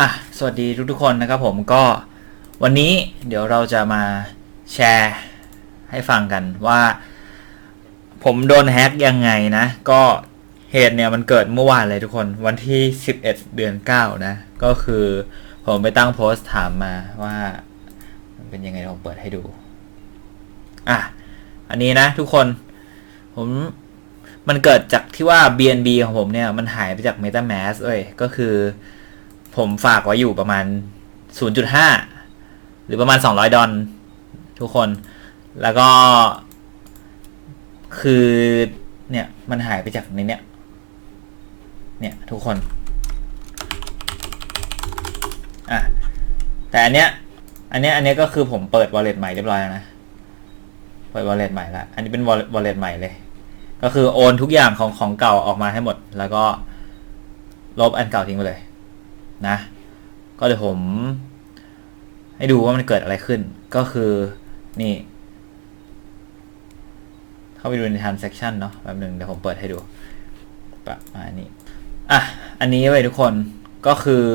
อะ สวัสดีทุกๆคนนะครับผมก็วันนี้เดี๋ยวเราจะมาแชร์ให้ฟังกันว่า ผมโดนแฮ็กยังไงนะ ก็เหตุเนี่ยมันเกิดเมื่อวานเลยทุกคนวันที่ 11 เดือน 9 นะ ก็คือผมไปตั้งโพสต์ถามมาว่ามันเป็นยังไงผมเปิดให้ดู อะ อันนี้นะทุกคน ผมมันเกิดจากที่ว่า BNB ของผมเนี่ย มันหายไปจาก MetaMask เอ้ยก็คือ ผมฝากไว้อยู่ประมาณ 0.5 หรือประมาณ 200 ดอลทุกคน แล้วก็ คือเนี่ยมันหายไปจากในเนี้ยเนี่ยทุกคน อะ แต่อันเนี้ย อันเนี้ย อันเนี้ยก็คือผมเปิด wallet ใหม่เรียบร้อยแล้วนะ เปิด wallet ใหม่ละ อันนี้เป็น wallet ใหม่เลย ก็คือโอนทุกอย่างของของเก่าออกมาให้หมด แล้วก็ลบอันเก่าทิ้งไปเลย นะ ก็เดี๋ยวผม ให้ดูว่ามันเกิดอะไรขึ้น ก็คือนี่ เข้าไปดูใน transaction เนาะแบบหนึ่งเดี๋ยวผมเปิดให้ดูประมาณนี้อะ อันนี้ไว้ทุกคนก็คือ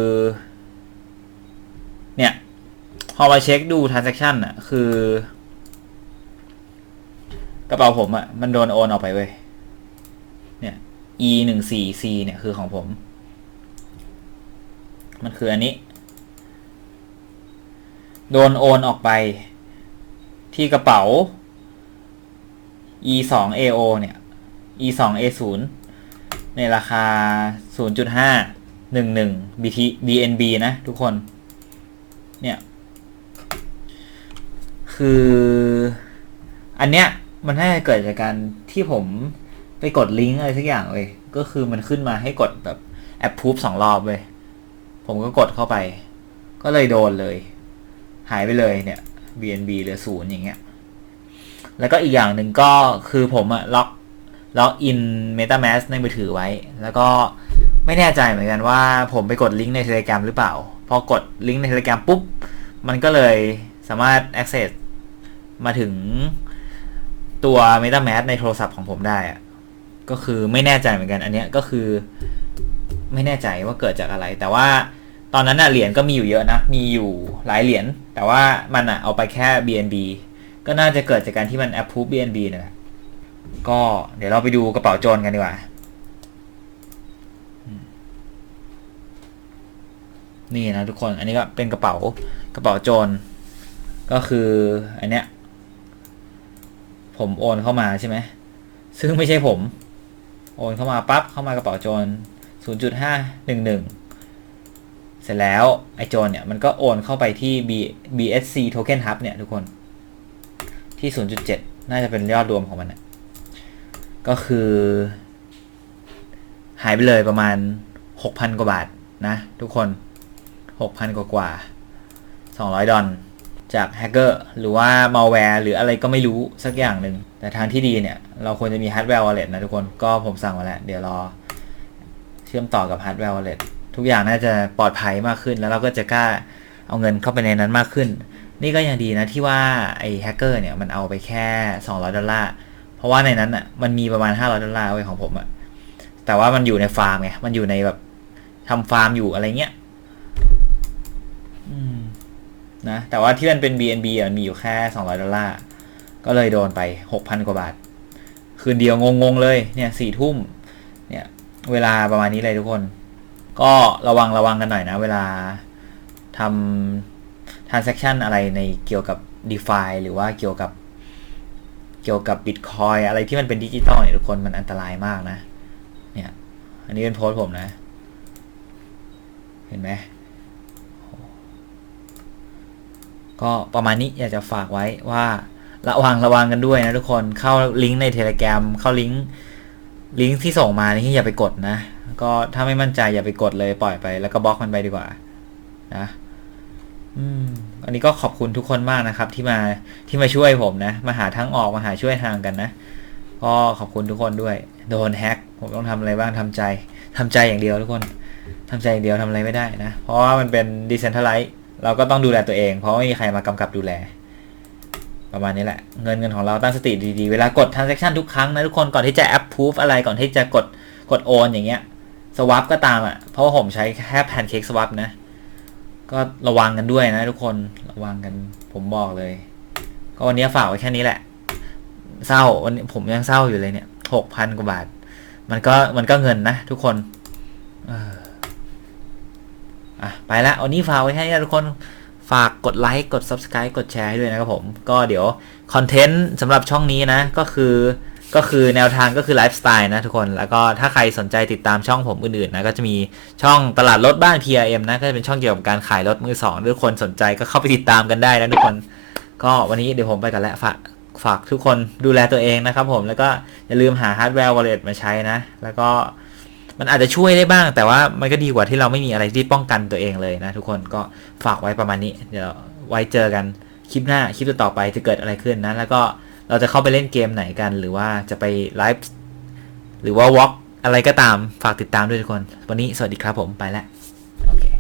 เนี่ย พอมาเช็คดู transaction อะคือ กระเป๋าผมอะมันโดนโอนออกไปเว้ยเนี่ย e หนึ่งสี่ c เนี่ย คือของผม มันคืออันนี้ โดนโอนออกไป ที่กระเป๋า e สอง ao เนี่ย e สอง a ศูนย์ในราคา 0.5 11 bt bnb นะทุกคน เนี่ย คือ อันเนี้ยมันน่าจะเกิดจากการที่ผมไปกดลิงก์อะไรสักอย่างเว้ยก็คือมันขึ้นมาให้กดแบบแอปพูฟสองรอบเว้ย ผมก็กดเข้าไป ก็เลยโดนเลย หายไปเลยเนี่ย BNB เหลือศูนย์อย่างเงี้ย แล้วก็อีกอย่างหนึ่งก็คือผมอะล็อกล็อกอิน MetaMask ในมือถือไว้ แล้วก็ไม่แน่ใจเหมือนกันว่า ผมไปกดลิงก์ใน Telegram หรือเปล่า พอกดลิงก์ใน Telegram ปุ๊บ มันก็เลยสามารถ access มาถึงตัว MetaMask ในโทรศัพท์ของผมได้อะก็คือไม่แน่ใจเหมือนกัน อันเนี้ยก็คือ ไม่แน่ใจว่าเกิดจากอะไร แต่ว่าตอนนั้นน่ะเหรียญก็มีอยู่เยอะนะ มีอยู่หลายเหรียญแต่ว่ามันอะเอาไปแค่ BNB ก็น่าจะเกิดจากการที่มัน approve BNB เนี่ยแหละก็เดี๋ยวเราไปดูกระเป๋าโจรกันดีกว่า นี่นะทุกคน อันนี้ก็เป็นกระเป๋ากระเป๋าโจร ก็คืออันเนี้ย ผมโอนเข้ามาใช่ไหม ซึ่งไม่ใช่ผม โอนเข้ามาปั๊บเข้ามากระเป๋าโจร 0.511 เสร็จแล้วไอโจรเนี่ยมันก็โอนเข้าไปที่ B BSC Token Hub เนี่ยทุกคนที่ 0.7 น่าจะเป็นยอดรวมของมันนะก็คือ หายไปเลยประมาณ 6,000 กว่าบาทนะทุกคน 6,000 กว่ากว่า 200 ดอลจากแฮกเกอร์หรือว่ามาแวร์หรืออะไรก็ไม่รู้สักอย่างหนึ่ง แต่ทางที่ดีเนี่ย เราควรจะมีฮาร์ดแวร์วอลเล็ตนะทุกคนก็ผมสั่งมาแล้ว เดี๋ยวรอ ชื่อมต่อกับฮาร์ดแวร์วอลเล็ตทุกอย่างน่าจะปลอดภัยมากขึ้น แล้วเราก็จะกล้าเอาเงินเข้าไปในนั้นมากขึ้น นี่ก็ยังดีนะที่ว่าไอ้แฮกเกอร์เนี่ยมันเอาไปแค่ 200 ดอลลาร์ เพราะว่าในนั้นอะมันมีประมาณ 500 ดอลลาร์ไว้ของผมอะ แต่ว่ามันอยู่ในฟาร์มไง มันอยู่ในแบบทำฟาร์มอยู่อะไรเงี้ยอืมนะ แต่ว่าที่มันเป็น BNB อะมีอยู่แค่ 200 ดอลลาร์ ก็เลยโดนไป 6,000 กว่าบาท คืนเดียวงงๆเลย เนี่ยสี่ทุ่ม เวลาประมาณนี้เลยทุกคน ก็ระวังระวังกันหน่อยนะ เวลาทำ transaction อะไรในเกี่ยวกับ DeFi หรือว่าเกี่ยวกับ เกี่ยวกับ Bitcoin อะไรที่มันเป็นดิจิตอลเนี่ยทุกคนมันอันตรายมากนะ เนี่ย อันนี้เป็นโพสต์ผมนะ เห็นไหมก็ประมาณนี้อยากจะฝากไว้ว่าระวังระวังกันด้วยนะทุกคนเข้าลิงก์ใน Telegram เข้าลิงก์ ลิงก์ที่ส่งมานี่อย่าไปกดนะ ก็ถ้าไม่มั่นใจอย่าไปกดเลยปล่อยไป แล้วก็บล็อกมันไปดีกว่า นะอืมอันนี้ก็ขอบคุณทุกคนมากนะครับ ที่มาที่มาช่วยผมนะ มาหาทางออกมาหาช่วยทางกันนะก็ขอบคุณทุกคนด้วย โดนแฮกผมต้องทำอะไรบ้างทำใจทำใจอย่างเดียวทุกคนทำใจอย่างเดียวทำอะไรไม่ได้นะ เพราะว่ามันเป็นดิเซนทัลไลท์เราก็ต้องดูแลตัวเอง เพราะไม่มีใครมากำกับดูแล ประมาณนี้แหละ เงินเงินของเราตั้งสติดีๆ เวลากด transaction ทุกครั้งนะทุกคนก่อนที่จะ approve อะไรก่อนที่จะกดกดโอนอย่างเงี้ย swap ก็ตามอะ เพราะว่าผมใช้แค่ pancake swap นะ ก็ระวังกันด้วยนะทุกคนระวังกันผมบอกเลย ก็วันนี้ฝากไว้แค่นี้แหละ เศร้าวันนี้ผมยังเศร้าอยู่เลยเนี่ยหกพันกว่าบาท มันก็มันก็เงินนะทุกคนอะไปละวันนี้ฝากไว้แค่นี้ทุกคน ฝากกดไลค์กด subscribe กดแชร์ให้ด้วยนะครับผม ก็เดี๋ยวคอนเทนต์สำหรับช่องนี้นะ ก็คือก็คือแนวทางก็คือไลฟ์สไตล์นะทุกคน แล้วก็ถ้าใครสนใจติดตามช่องผมอื่นๆนะ ก็จะมีช่องตลาดรถบ้าน PRM นะ ก็จะเป็นช่องเกี่ยวกับการขายรถมือสองทุกคนสนใจก็เข้าไปติดตามกันได้นะทุกคน ก็วันนี้เดี๋ยวผมไปกันแล้วฝากฝากทุกคนดูแลตัวเองนะครับผม แล้วก็อย่าลืมหาฮาร์ดแวร์วอลเล็ตมาใช้นะ แล้วก็ มันอาจจะช่วยได้บ้าง แต่ว่ามันก็ดีกว่าที่เราไม่มีอะไรที่ป้องกันตัวเองเลยนะทุกคนก็ฝากไว้ประมาณนี้ เดี๋ยวไว้เจอกันคลิปหน้าคลิปต่อไปจะเกิดอะไรขึ้นนะ แล้วก็เราจะเข้าไปเล่นเกมไหนกัน หรือว่าจะไปไลฟ์หรือว่าวอล์กอะไรก็ตามฝากติดตามด้วยทุกคน วันนี้สวัสดีครับผมไปแล้ว